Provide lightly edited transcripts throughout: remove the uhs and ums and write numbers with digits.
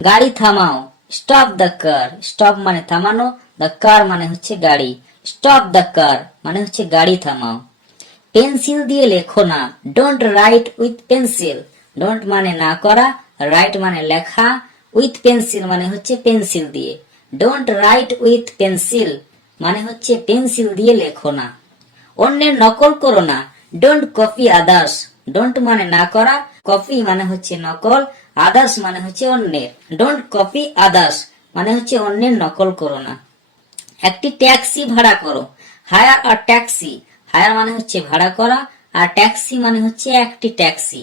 গাড়ি থামাও, stop the car. Stop মানে থামানো, দ্য কার মানে হচ্ছে গাড়ি। স্টপ দ্য কার মানে হচ্ছে গাড়ি থামাও। পেন্সিল দিয়ে লেখো না, don't write with pencil. Don't মানে না করা, রাইট মানে লেখা, উইথ পেন্সিল মানে হচ্ছে পেন্সিল দিয়ে। ডোন্ট রাইট উইথ পেন্সিল মানে হচ্ছে পেন্সিল দিয়ে লেখো না। অন্যের নকল করো না, ডোন্ট কপি আদার্স। ডোন্ট মানে না করা, কপি মানে হচ্ছে নকল, আদার্স মানে হচ্ছে অন্যের। ডোন্ট কপি আদার্স মানে হচ্ছে অন্যের নকল করো না। একটি ট্যাক্সি ভাড়া করো, হায়ার আর ট্যাক্সি। হায়ার মানে হচ্ছে ভাড়া করা, আর ট্যাক্সি মানে হচ্ছে একটি ট্যাক্সি।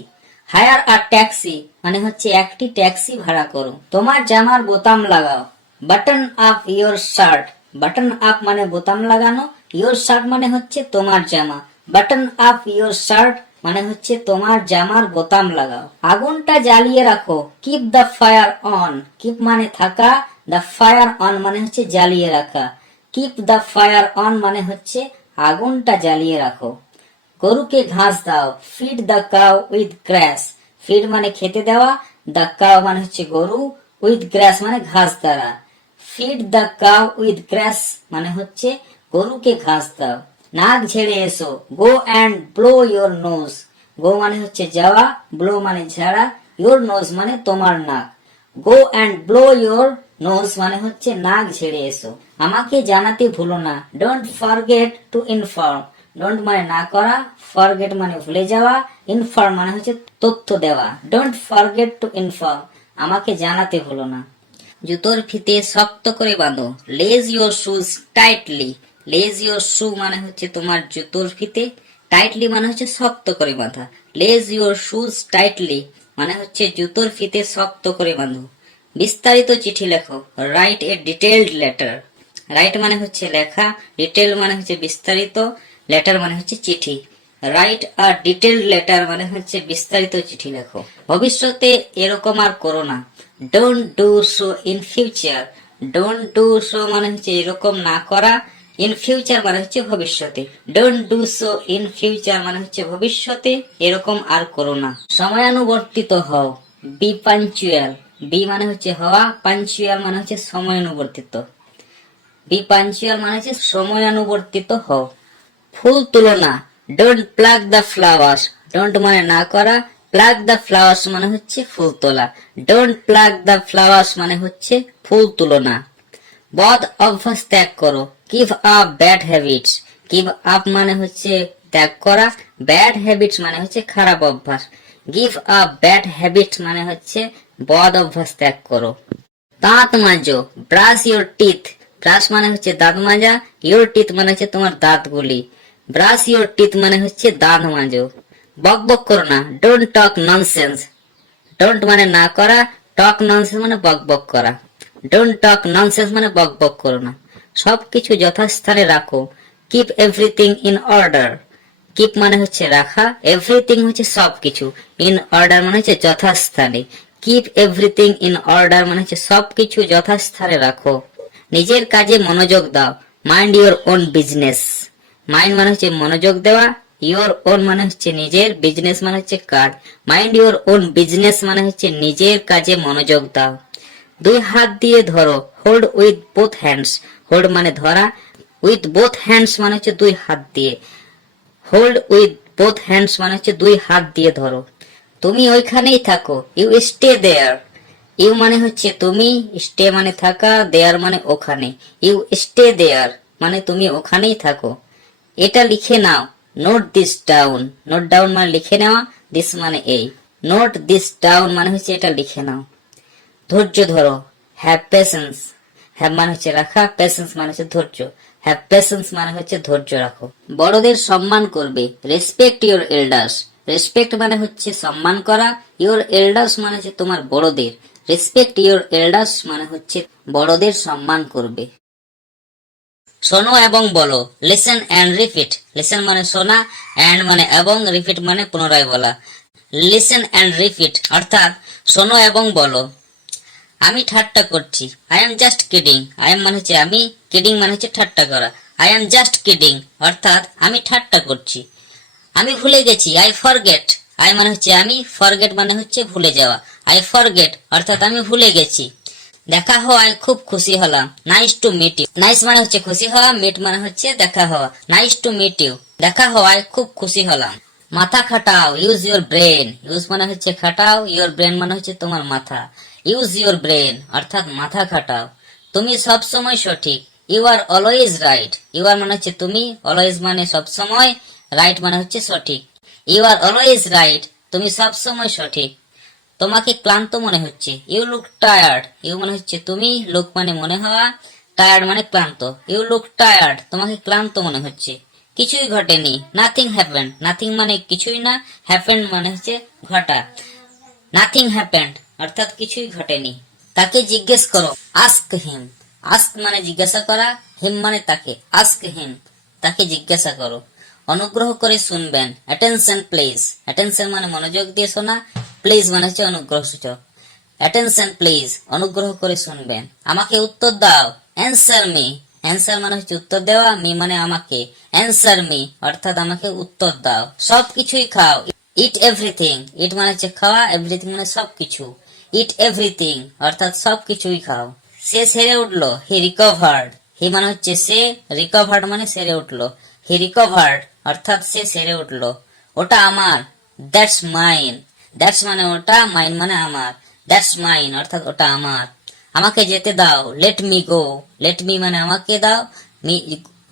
হায়ার আর ট্যাক্সি মানে হচ্ছে একটি ট্যাক্সি ভাড়া করো। তোমার জামার বোতাম লাগাও, button up your shirt. Button up মানে বোতাম লাগানো, ইয়োর শার্ট মানে হচ্ছে তোমার জামা। বাটন আপ ইয়োর শার্ট মানে হচ্ছে তোমার জামার বোতাম লাগাও। আগুনটা জ্বালিয়ে রাখো, keep the fire on. Keep মানে থাকা, দ্য ফায়ার অন মানে হচ্ছে জ্বালিয়ে রাখা। কিপ দ্য ফায়ার অন মানে হচ্ছে আগুনটা জ্বালিয়ে রাখো। গরুকে ঘাস দাও, feed the cow with glass. Feed মানে খেতে দেওয়া, দ্য কাউ মানে হচ্ছে গরু, উইথ গ্রাস মানে ঘাস দ্বারা। Feed the cow with grass মানে হচ্ছে গরুকে ঘাস দাও। নাক ঝেড়ে এসো, go and blow your nose. Go মানে হচ্ছে যাওয়া, ব্লো মানে ঝাড়া, ইয়োর নোজ মানে তোমার নাক। Go and blow your nose মানে হচ্ছে নাক ঝেড়ে এসো। আমাকে জানাতে ভুলো না, don't forget to inform. Don't মানে না করা, ফরগেট মানে ভুলে যাওয়া, ইনফর্ম মানে হচ্ছে তথ্য দেওয়া। ডোন্ট ফরগেট টু ইনফর্ম, আমাকে জানাতে ভুলো না। জুতোর ফিতে শক্ত করে বাঁধো, লেজ ইয়োর শুজ টাইটলি। লেজ ইয়োর শু মানে হচ্ছে তোমার জুতোর ফিতে, টাইটলি মানে হচ্ছে শক্ত করে বাঁধা। লেজ ইয়োর শুজ টাইটলি মানে হচ্ছে জুতোর ফিতে শক্ত করে বাঁধো। বিস্তারিত চিঠি লেখো, write a detailed letter. Right মানে হচ্ছে লেখা, ডিটেল মানে হচ্ছে বিস্তারিত, লেটার মানে হচ্ছে চিঠি। রাইট আর ডিটেইলড লেটার মানে হচ্ছে বিস্তারিত চিঠি লেখো। ভবিষ্যতে এরকম আর করো না, don't do so in future. Don't do so মানে হচ্ছে এরকম না করা, ইন ফিউচার মানে হচ্ছে ভবিষ্যতে। Don't do so in future মানে হচ্ছে ভবিষ্যতে এরকম আর করো না। সময়ানুবর্তিত হও, বি পাঞ্চুয়াল। বি মানে হচ্ছে হওয়া, পাঞ্চুয়াল মানে হচ্ছে সময়ানুবর্তিত। বি পাঞ্চুয়াল মানে হচ্ছে সময়ানুবর্তিত হও। ফুল তুলো না, don't pluck the flowers. Don't মানে না করা, প্লাক দ্য ফ্লাওয়ার্স মানে হচ্ছে ফুল তোলা। ডোন্ট প্লাক দ্য ফ্লাওয়ার্স মানে হচ্ছে ফুল তুলো না। বদ অভ্যাস ত্যাগ করো, give up bad habits. Give up মানে হচ্ছে ত্যাগ করা, ব্যাড হ্যাবিটস মানে হচ্ছে খারাপ অভ্যাস। গিভ আপ ব্যাড হ্যাবিটস মানে হচ্ছে বদ অভ্যাস ত্যাগ করো। দাঁত মাজো, ব্রাশ ইউর টিথ। ব্রাশ মানে হচ্ছে দাঁত মাজা, ইউর টিথ মানে হচ্ছে তোমার দাঁতগুলি। ব্রাশ ইউর টিথ মানে হচ্ছে দাঁত মাজো। বক বক করো না, ডোন্ট টক ননসেন্স। ডোন্ট মানে না করা, টক ননসেন্স মানে বক বক করা। ডোন্ট টক ননসেন্স মানে বক বক করো না। সবকিছু যথাস্থানে রাখো, keep everything in order. Keep মানে হচ্ছে রাখা, এভরিথিং হচ্ছে সবকিছু, ইন অর্ডার মানে হচ্ছে যথাস্থানে। কিপ এভরিথিং ইন অর্ডার মানে হচ্ছে সবকিছু যথাস্থানে রাখো। নিজের কাজে মনোযোগ দাও, mind your own business. Mind মানে হচ্ছে মনোযোগ দেওয়া, ইউর ওন মানে হচ্ছে নিজের, বিজনেস মানে হচ্ছে কাজ। মাইন্ড ইউর ওন বিজনেস মানে হচ্ছে নিজের কাজে মনোযোগ দাও। দুই হাত দিয়ে ধরো, hold with both hands. Hold মানে ধরা, উইথ বোথ হ্যান্ডস মানে হচ্ছে দুই হাত দিয়ে। হোল্ড উইথ বোথ হ্যান্ডস মানে হচ্ছে দুই হাত দিয়ে ধরো। তুমি ওইখানেই থাকো, ইউ স্টে দেয়ার। ইউ মানে হচ্ছে তুমি, স্টে মানে থাকা, দেয়ার মানে ওখানে। ইউ স্টে দেয়ার মানে তুমি ওখানেই থাকো। এটা লিখে নাও, note this down. Note down মানে লিখে নেওয়া, দিস মানে এই। নোট দিস ডাউন মানে হচ্ছে এটা লিখে নাও। ধৈর্য ধরো, হ্যাভ পেশেন্স। হ্যাভ মানে হচ্ছে রাখা, পেশেন্স মানে হচ্ছে ধৈর্য। হ্যাভ পেশেন্স মানে হচ্ছে ধৈর্য রাখো। বড়দের সম্মান করবে, রেসপেক্ট ইউর এল্ডার্স। রেসপেক্ট মানে হচ্ছে সম্মান করা, ইউর এল্ডার্স মানে হচ্ছে তোমার বড়দের। রেসপেক্ট ইউর এল্ডার্স মানে হচ্ছে বড়দের সম্মান করবে। শোনো এবং বলো, লিসেন অ্যান্ড রিপিট। লিসেন মানে শোনা, অ্যান্ড মানে এবং, রিপিট মানে পুনরায় বলা। লিসেন অ্যান্ড রিপিট অর্থাৎ শোনো এবং বলো। আমি ঠাট্টা করছি, I am just kidding. I am মানে হচ্ছে আমি, কিডিং মানে হচ্ছে ঠাট্টা করা। আই এম জাস্ট কিডিং অর্থাৎ আমি ঠাট্টা করছি। আমি ভুলে গেছি, আই ফরগেট। আই মানে হচ্ছে আমি, ফরগেট মানে হচ্ছে ভুলে যাওয়া। আই ফরগেট অর্থাৎ আমি ভুলে গেছি। দেখা হওয়ায় খুব খুশি হলাম। Nice to meet you. Nice মানে হচ্ছে খুশি হওয়া, মিট মানে হচ্ছে দেখা হওয়া। নাইস টু মিট ইউ, দেখা হওয়ায় খুব খুশি হলাম। মাথা খাটাও, ইউজ ইউর ব্রেন। ইউজ মানে হচ্ছে খাটাও, ইউর ব্রেন মানে হচ্ছে তোমার মাথা। ইউজ ইউর ব্রেন অর্থাৎ মাথা খাটাও। তুমি সব সময় সঠিক। You are always right. You are মানে হচ্ছে তুমি, অলওয়েজ মানে সব সময়, রাইট মানে হচ্ছে সঠিক। ইউ আর অলওয়েজ রাইট, তুমি সব সময় সঠিক। তোমাকে ক্লান্ত মনে হচ্ছে। You look tired. ইউ মানে হচ্ছে তুমি, লুক মানে মনে হওয়া, টায়ার্ড মানে ক্লান্ত। ইউ লুক টায়ার্ড, তোমাকে ক্লান্ত মনে হচ্ছে। কিছুই ঘটেনি। Nothing happened. নাথিং মানে কিছুই না, হ্যাপেন্ড মানে হচ্ছে ঘটা। নাথিং হ্যাপেন্ড অর্থাৎ কিছুই ঘটেনি। তাকে জিজ্ঞেস করো। Ask him. আস্ক মানে জিজ্ঞাসা করা, হিম মানে তাকে। আস্ক হিম, তাকে জিজ্ঞাসা করো। অনুগ্রহ করে শুনবেন। Attention please. অ্যাটেনশন মানে মনোযোগ দিয়ে শোনা, প্লিজ মানে হচ্ছে অনুগ্রহ সূচক। অ্যাটেনশন প্লিজ, অনুগ্রহ করে শুনবেন। আমাকে উত্তর দাও। Answer me. অ্যান্সার মানে হচ্ছে উত্তর দেওয়া, মি মানে আমাকে। অ্যান্সার মি অর্থাৎ আমাকে উত্তর দাও। সবকিছুই খাও। ইট এভরিথিং। ইট মানে হচ্ছে খাওয়া, এভরিথিং মানে সবকিছু। ইট এভরিথিং অর্থাৎ সবকিছুই খাও। সে সেরে উঠলো। হি রিকভার্ড। হি মানে হচ্ছে সে, রিকভার্ড মানে সেরে উঠলো। হি রিকভার্ড অর্থাৎ সে সেরে উঠলো। ওটা আমার। That's mine. দ্যাটস মানে ওটা, মাইন মানে আমার। দ্যাটস মাইন অর্থাৎ ওটা আমার। আমাকে যেতে দাও। Let me go. Let me মানে আমাকে দাও, মি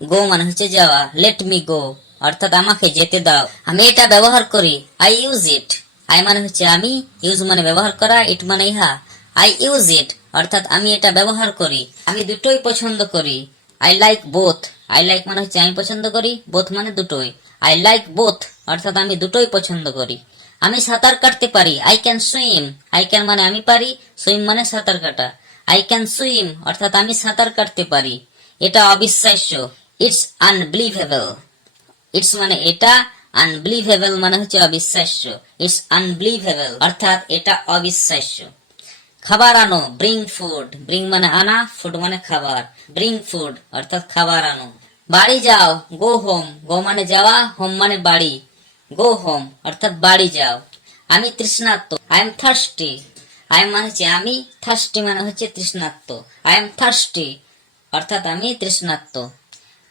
গো মানে হচ্ছে যাওয়া। লেট মি গো অর্থাৎ আমাকে যেতে দাও। আমি এটা ব্যবহার করি। I use it. আই মানে হচ্ছে আমি, ইউজ মানে ব্যবহার করা, ইট মানে ইহা। আই ইউজ ইট অর্থাৎ আমি এটা ব্যবহার করি। আমি দুটোই পছন্দ করি। I like both. I like মানে হচ্ছে আমি পছন্দ করি, বোথ মানে দুটোই। আই লাইক বোথ অর্থাৎ আমি দুটোই পছন্দ করি। আমি সাঁতার কাটতে পারি। I can swim. I can মানে আমি পারি, সুইম মানে সাঁতার কাটা। আই ক্যান সুইম অর্থাৎ আমি সাঁতার কাটতে পারি। এটা অবিশ্বাস্য। It's unbelievable. ইটস মানে এটা, আনবিলিভেবল মানে হচ্ছে অবিশ্বাস্য। ইটস আনবিলিভেবল অর্থাৎ এটা অবিশ্বাস্য। খাবার আনো। Bring food. ব্রিং মানে আনা, ফুড মানে খাবার। ব্রিং ফুড অর্থাৎ খাবার আনো। বাড়ি যাও। Go home. গো মানে যাওয়া, হোম মানে বাড়ি। গো হোম অর্থাৎ বাড়ি যাও। আমি তৃষ্ণার্ত। I am thirsty. I am মানে হচ্ছে আমি, থার্স্টি মানে হচ্ছে তৃষ্ণার্ত। আই এম থার্স্টি অর্থাৎ আমি তৃষ্ণার্ত।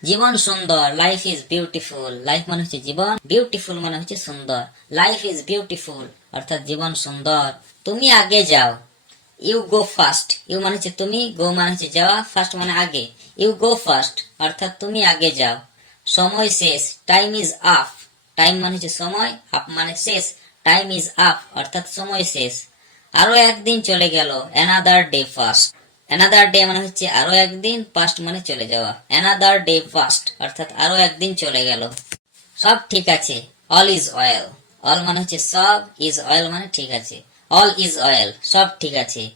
জীবন সুন্দর। Life is beautiful. লাইফ মানে হচ্ছে জীবন, বিউটিফুল মানে হচ্ছে সুন্দর। লাইফ ইজ বিউটিফুল অর্থাৎ জীবন সুন্দর। তুমি আগে যাও। You go first. ইউ মানে হচ্ছে তুমি, গো মানে হচ্ছে যাওয়া, ফার্স্ট মানে আগে। ইউ গো ফার্স্ট অর্থাৎ তুমি আগে যাও। সময় শেষ। Time is up. টাইম মানে হচ্ছে সময়, আপ মানে শেষ। টাইম ইজ আপ অর্থাৎ সময় শেষ। আরো একদিন চলে গেল। Another day fast. Another day মানে হচ্ছে আরো একদিন, পাস্ট মানে চলে যাওয়া। অ্যানাদার ডে ফাস্ট অর্থাৎ আরো একদিন চলে গেল। সব ঠিক আছে। All is well. অল মানে হচ্ছে সব, ইজ ওয়েল মানে ঠিক আছে। অল ইজ ওয়েল সব ঠিক আছে।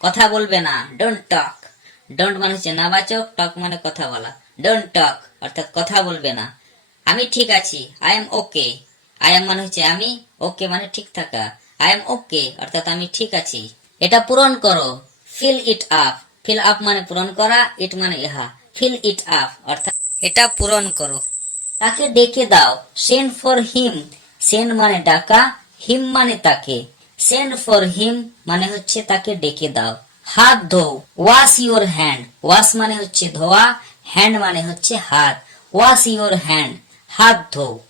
কথা বলবে না। Don't talk. ডোন্ট মানে হচ্ছে নাবাচক, টক মানে কথা বলা। ডোন্ট টক অর্থাৎ কথা বলবে না। আমি ঠিক আছি। I am okay. I am মানে হচ্ছে আমি, ওকে মানে ঠিক থাকা। আই এম ওকে অর্থাৎ আমি ঠিক আছি। এটা পূরণ করো। Fill it up. Fill up মানে পূরণ করা, ইট মানে ইহা। ফিল ইট আপ অর্থাৎ এটা পূরণ করো। তাকে ডেকে দাও। Send for him. সেন্ড মানে ডাকা, হিম মানে তাকে। সেন্ড ফর হিম মানে হচ্ছে তাকে ডেকে দাও। হাত ধোও। Wash your hand. ওয়াশ মানে হচ্ছে ধোয়া, হ্যান্ড মানে হচ্ছে হাত। ওয়াশ ইউর হ্যান্ড হাত ধোও।